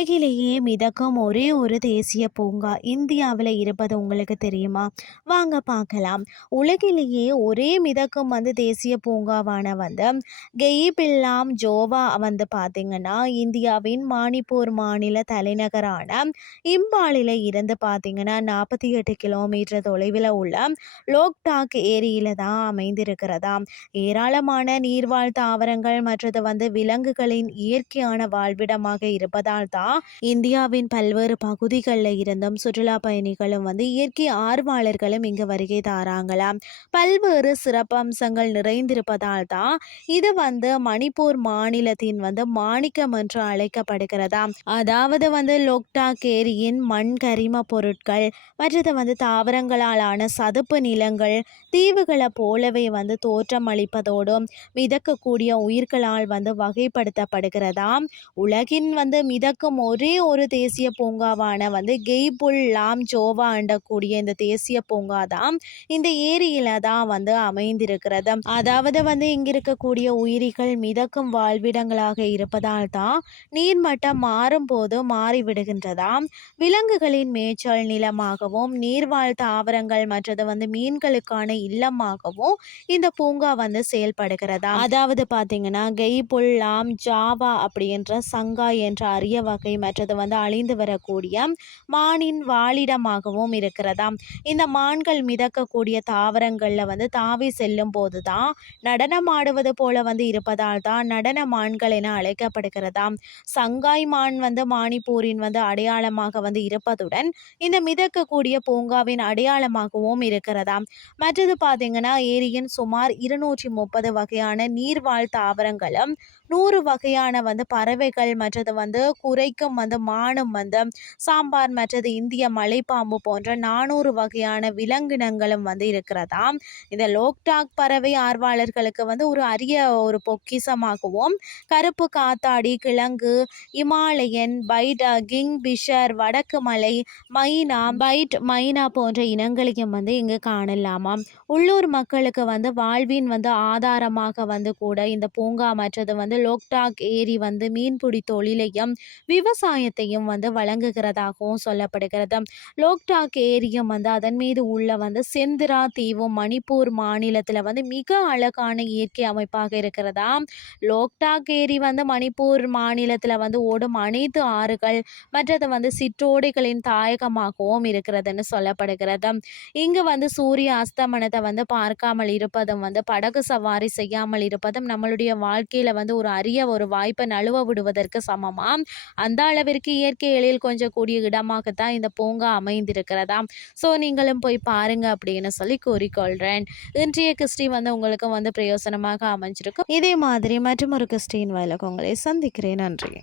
உலகிலேயே மிதக்கும் ஒரே ஒரு தேசிய பூங்கா இந்தியாவில் இருப்பது உங்களுக்கு தெரியுமா? வாங்க பார்க்கலாம். உலகிலேயே ஒரே மிதக்கும் வந்து தேசிய பூங்காவான வந்து கெய்பில்லாம் ஜோவா வந்து பார்த்திங்கன்னா இந்தியாவின் மாணிப்பூர் மாநில தலைநகரான இம்பாலில் இருந்து பார்த்திங்கன்னா நாற்பத்தி எட்டு கிலோமீட்டர் தொலைவில் உள்ள லோக்டாக் ஏரியில் தான் அமைந்திருக்கிறதா? ஏராளமான நீர்வாழ் தாவரங்கள் மற்றது வந்து விலங்குகளின் இயற்கையான வாழ்விடமாக இருப்பதால் தான் இந்தியாவின் பல்வேறு பகுதிகளில் இருந்தும் சுற்றுலா பயணிகளும் வந்து இயற்கை ஆர்வலர்களும் இங்கு வருகை தாராங்களாம் பல்வேறு சிறப்பம்சங்கள் நிறைந்திருப்பதால் தான் இது வந்து மணிப்பூர் மாநிலத்தின் வந்து மாணிக்கம் என்று அழைக்கப்படுகிறதா? அதாவது வந்து லோக்டாக் ஏரியின் மண் கரிம பொருட்கள் மற்றது வந்து தாவரங்களாலான சதுப்பு நிலங்கள் தீவுகளை போலவே வந்து தோற்றம் அளிப்பதோடும் மிதக்கக்கூடிய உயிர்களால் வந்து வகைப்படுத்தப்படுகிறதாம் உலகின் வந்து மிதக்கும் ஒரே ஒரு தேசிய பூங்காவான வந்து கெய்புல் லாம் ஜோவா அண்டக்கூடிய இந்த தேசிய பூங்கா தான் இந்த ஏரியில தான் வந்து அமைந்திருக்கிறது. அதாவது வந்து இங்க இருக்கக்கூடிய உயிரிகள் மிதக்கும் வாழ்விடங்களாக இருப்பதால் தான் நீர்மட்டம் மாறும் போது மாறிவிடுகின்றதாம் விலங்குகளின் மேய்ச்சல் நிலமாகவும் நீர்வாழ் தாவரங்கள் மற்றது வந்து மீன்களுக்கான இல்லமாகவும் இந்த பூங்கா வந்து செயல்படுகிறதா? அதாவது பார்த்தீங்கன்னா கெய்புல் லாம் ஜாவா அப்படின்ற சங்கா என்ற அரிய வகை மற்றது வந்து அழிந்து வரக்கூடிய மானின் வாழிடமாகவும் இருக்கிறதாம் இந்த மான்கள் மிதக்கக்கூடிய தாவரங்களில் வந்து தாவி செல்லும் போது தான் நடனம் ஆடுவது போல வந்து இருப்பதால் தான் நடன மான்கள் என அழைக்கப்படுகிறதாம் சங்காய் மான் வந்து மாணிப்பூரின் வந்து அடையாளமாக வந்து இருப்பதுடன் இந்த மிதக்கக்கூடிய பூங்காவின் அடையாளமாகவும் இருக்கிறதாம் மற்றது பார்த்தீங்கன்னா ஏரியின் சுமார் இருநூற்றி முப்பது வகையான நீர்வாழ் தாவரங்களும் நூறு வகையான வந்து பறவைகள் மற்றது வந்து குறை குறைக்கும் வந்து மானும் வந்து சாம்பார் மற்றது இந்திய மலைப்பாம்பு போன்ற நானூறு வகையான விலங்கினங்களும் வந்து இருக்கிறதா? இந்த லோக்டாக் பறவை ஆர்வலர்களுக்கு வந்து ஒரு அரிய ஒரு பொக்கிசமாகவும் கருப்பு காத்தாடி கிழங்கு இமாலயன் பைடா கிங் பிஷர் வடக்கு மலை மைனா பைட் மைனா போன்ற இனங்களையும் வந்து இங்கு காணலாமா? உள்ளூர் மக்களுக்கு வந்து வாழ்வின் வந்து ஆதாரமாக வந்து கூட இந்த பூங்கா மற்றது வந்து லோக்டாக் ஏரி வந்து மீன்பிடி தொழிலையும் விவசாயத்தையும் வந்து வழங்குகிறதாகவும் சொல்லப்படுகிறது. லோக்டாக் ஏரியும் வந்து அதன் மீது உள்ள வந்து செந்திரா தீவும் மணிப்பூர் மாநிலத்தில் வந்து மிக அழகான இயற்கை அமைப்பாக இருக்கிறதா? லோக்டாக் ஏரி வந்து மணிப்பூர் மாநிலத்தில் வந்து ஓடும் அனைத்து ஆறுகள் மற்றது வந்து சிற்றோடைகளின் தாயகமாகவும் இருக்கிறதுன்னு சொல்லப்படுகிறது. இங்கு வந்து சூரிய அஸ்தமனத்தை வந்து பார்க்காமல் இருப்பதும் வந்து படகு சவாரி செய்யாமல் இருப்பதும் நம்மளுடைய வாழ்க்கையில் வந்து ஒரு அரிய ஒரு வாய்ப்பை நழுவ விடுவதற்கு சமமாக அந்த அளவிற்கு இயற்கை எழில் கொஞ்சம் கூடிய இடமாகத்தான் இந்த பூங்கா அமைந்திருக்கிறதா ஸோ நீங்களும் போய் பாருங்க அப்படின்னு சொல்லி கூறிக்கொள்கிறேன் இன்றைய கிறிஸ்டி வந்து உங்களுக்கு வந்து பிரயோசனமாக அமைஞ்சிருக்கும். இதே மாதிரி மற்றும் ஒரு கிறிஸ்டின் வயலுக்கு உங்களை சந்திக்கிறேன். நன்றி.